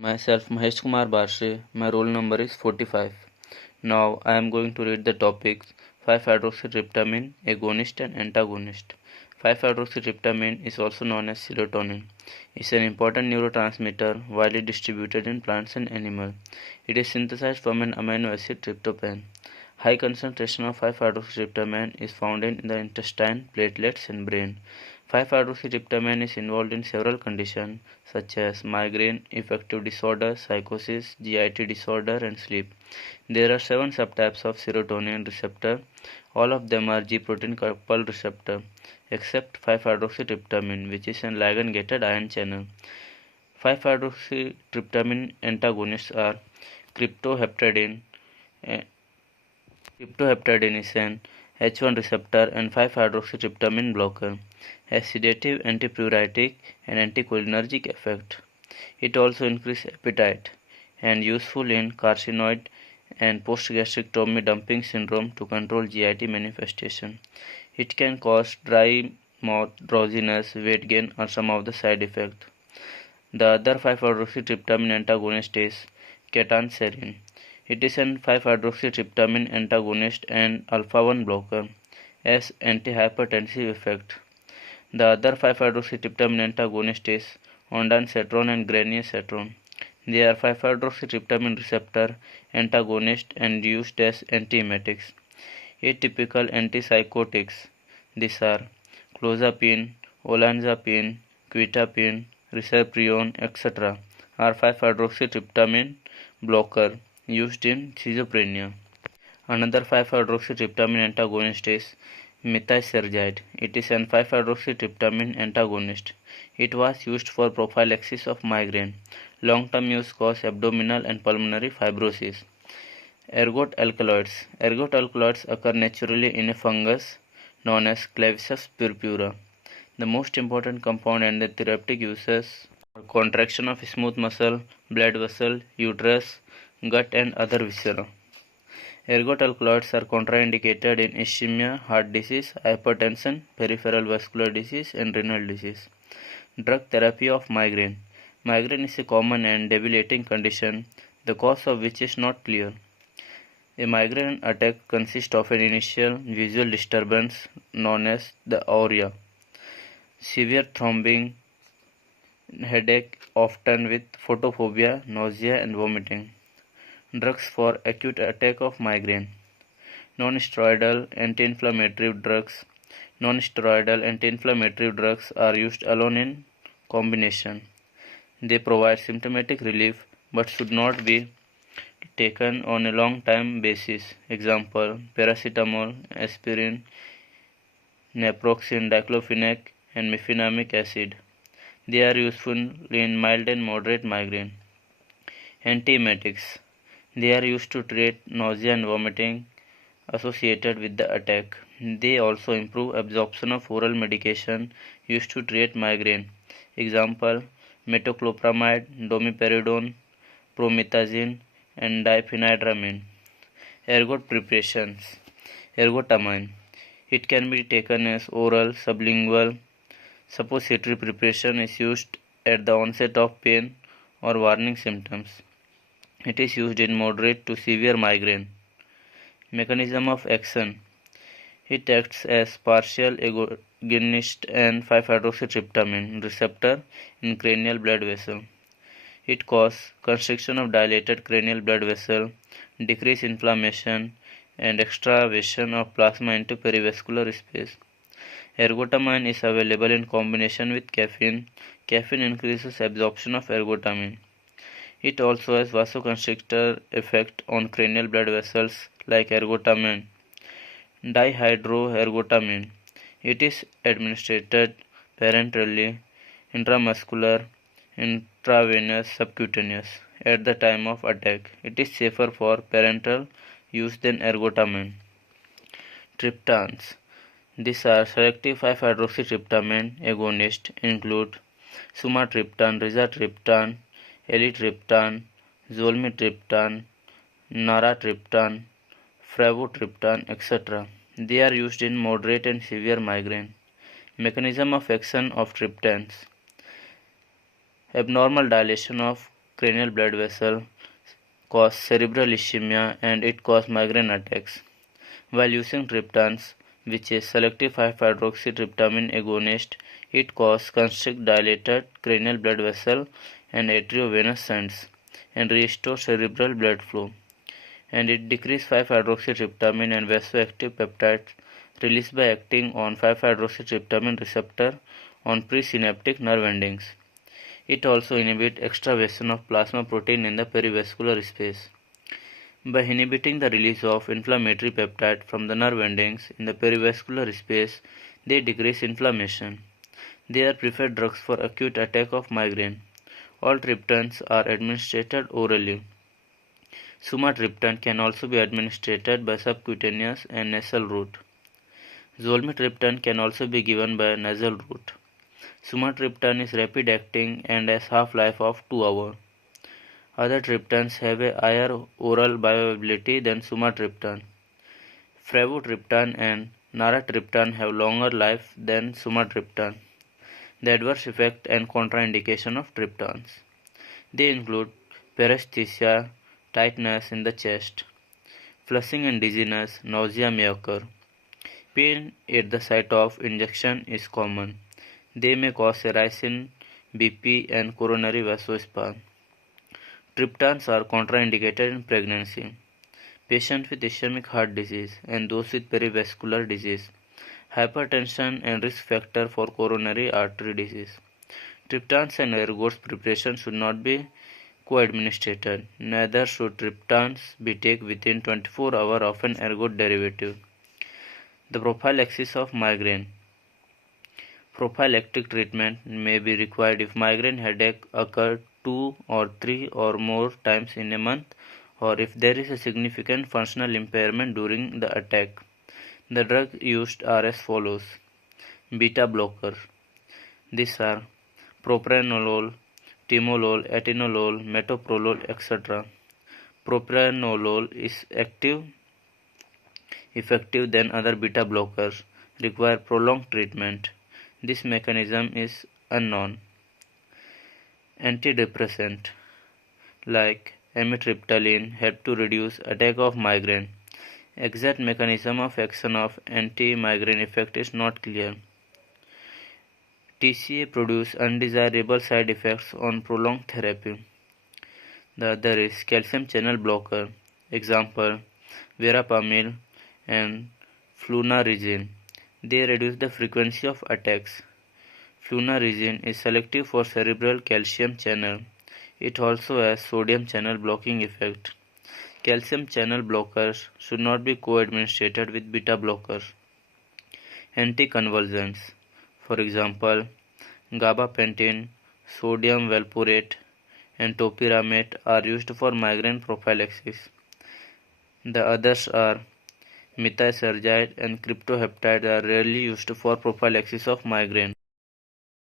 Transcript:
Myself Mahesh Kumar Barshe. My roll number is 45. Now I am going to read the topics 5-hydroxytryptamine, agonist and antagonist. 5-hydroxytryptamine is also known as serotonin. It is an important neurotransmitter widely distributed in plants and animals. It is synthesized from an amino acid tryptophan. High concentration of 5-hydroxytryptamine is found in the intestine, platelets and brain. 5-hydroxytryptamine is involved in several conditions such as migraine, affective disorder, psychosis, GIT disorder and sleep. There are 7 subtypes of serotonin receptor. All of them are G-protein coupled receptor except 5-hydroxytryptamine, which is an ligand-gated ion channel. 5-hydroxytryptamine antagonists are cryptoheptadine. Cryptoheptadine is an H1 receptor and 5-hydroxytryptamine blocker, has sedative, antipruritic and anticholinergic effect. It also increases appetite and useful in carcinoid and post-gastric tummy dumping syndrome to control GIT manifestation. It can cause dry mouth, drowsiness, weight gain or some of the side effects. The other 5-hydroxytryptamine antagonist is ketanserin. It is an 5-hydroxytryptamine antagonist and alpha-1 blocker, has antihypertensive effect. The other 5-hydroxytryptamine antagonist is ondansetron and granisetron. They are 5-hydroxytryptamine receptor antagonists and used as antiemetics. Atypical antipsychotics. These are clozapine, olanzapine, quetiapine, risperidone, etc. are 5-hydroxytryptamine blocker used in schizophrenia. Another 5-hydroxytryptamine antagonist is methysergide. It is an 5-hydroxytryptamine antagonist. It was used for prophylaxis of migraine. Long-term use causes abdominal and pulmonary fibrosis. Ergot alkaloids. Ergot alkaloids occur naturally in a fungus known as Clavius purpura. The most important compound and the therapeutic uses are contraction of smooth muscle, blood vessel, uterus, gut and other viscera. Ergot alkaloids are contraindicated in ischemia, heart disease, hypertension, peripheral vascular disease and renal disease. Drug therapy of migraine. Migraine is a common and debilitating condition, the cause of which is not clear. A migraine attack consists of an initial visual disturbance known as the aura, severe throbbing, headache often with photophobia, nausea and vomiting. Drugs for acute attack of migraine. Non-steroidal anti-inflammatory drugs. Non-steroidal anti-inflammatory drugs are used alone in combination. They provide symptomatic relief but should not be taken on a long-time basis. Example, paracetamol, aspirin, naproxen, diclofenac and mefenamic acid. They are useful in mild and moderate migraine. Antiemetics. They are used to treat nausea and vomiting associated with the attack. They also improve absorption of oral medication used to treat migraine. Example, metoclopramide, domperidone, promethazine and diphenhydramine. Ergot preparations. Ergotamine. It can be taken as oral, sublingual. Suppository preparation is used at the onset of pain or warning symptoms. It is used in moderate to severe migraine. Mechanism of action. It acts as partial agonist and 5-hydroxytryptamine receptor in cranial blood vessel. It causes constriction of dilated cranial blood vessel, decrease inflammation, and extravasation of plasma into perivascular space. Ergotamine is available in combination with caffeine. Caffeine increases absorption of ergotamine. It also has vasoconstrictor effect on cranial blood vessels like ergotamine. Dihydroergotamine. It is administered parenterally, intramuscular, intravenous, subcutaneous at the time of attack. It is safer for parenteral use than ergotamine. Triptans. These are selective 5-hydroxytryptamine agonists include sumatriptan, rizatriptan, elatriptan, zolmitriptan, naratriptan, flavotriptan, etc. They are used in moderate and severe migraine. Mechanism of action of triptans. Abnormal dilation of cranial blood vessel, cause cerebral ischemia, and it causes migraine attacks. While using triptans, which is selective 5-hydroxytryptamine agonist, it causes constrict dilated cranial blood vessel and arteriovenous shunts and restores cerebral blood flow. And it decreases 5-hydroxytryptamine and vasoactive peptides released by acting on 5-hydroxytryptamine receptor on presynaptic nerve endings. It also inhibits extravasation of plasma protein in the perivascular space. By inhibiting the release of inflammatory peptide from the nerve endings in the perivascular space, they decrease inflammation. They are preferred drugs for acute attack of migraine. All triptans are administered orally. Sumatriptan can also be administered by subcutaneous and nasal route. Zolmitriptan can also be given by nasal route. Sumatriptan is rapid acting and has half-life of 2 hours. Other triptans have a higher oral bioavailability than sumatriptan. Flavotriptan and naratriptan have longer life than sumatriptan. The adverse effect and contraindication of triptans. They include paresthesia, tightness in the chest, flushing and dizziness, nausea may occur. Pain at the site of injection is common. They may cause a rise in BP and coronary vasospasm. Triptans are contraindicated in pregnancy, patients with ischemic heart disease, and those with perivascular disease, hypertension, and risk factor for coronary artery disease. Triptans and ergots preparation should not be co-administered. Neither should triptans be taken within 24 hours of an ergot derivative. The prophylaxis of migraine. Prophylactic treatment may be required if migraine headache occurs 2 or 3 or more times in a month, or if there is a significant functional impairment during the attack. The drugs used are as follows. Beta blockers. These are propranolol, timolol, atenolol, metoprolol, etc. Propranolol is effective than other beta blockers, require prolonged treatment. This mechanism is unknown. Antidepressant like amitriptyline help to reduce attack of migraine. Exact mechanism of action of anti-migraine effect is not clear. TCA produce undesirable side effects on prolonged therapy. The other is calcium channel blocker. Example, verapamil and flunarizine. They reduce the frequency of attacks. Flunarizine is selective for cerebral calcium channel. It also has sodium channel blocking effect. Calcium channel blockers should not be co-administered with beta blockers. Anticonvulsants, for example, gabapentin, sodium valproate, and topiramate are used for migraine prophylaxis. The others are methysergide and cryptoheptide are rarely used for prophylaxis of migraine.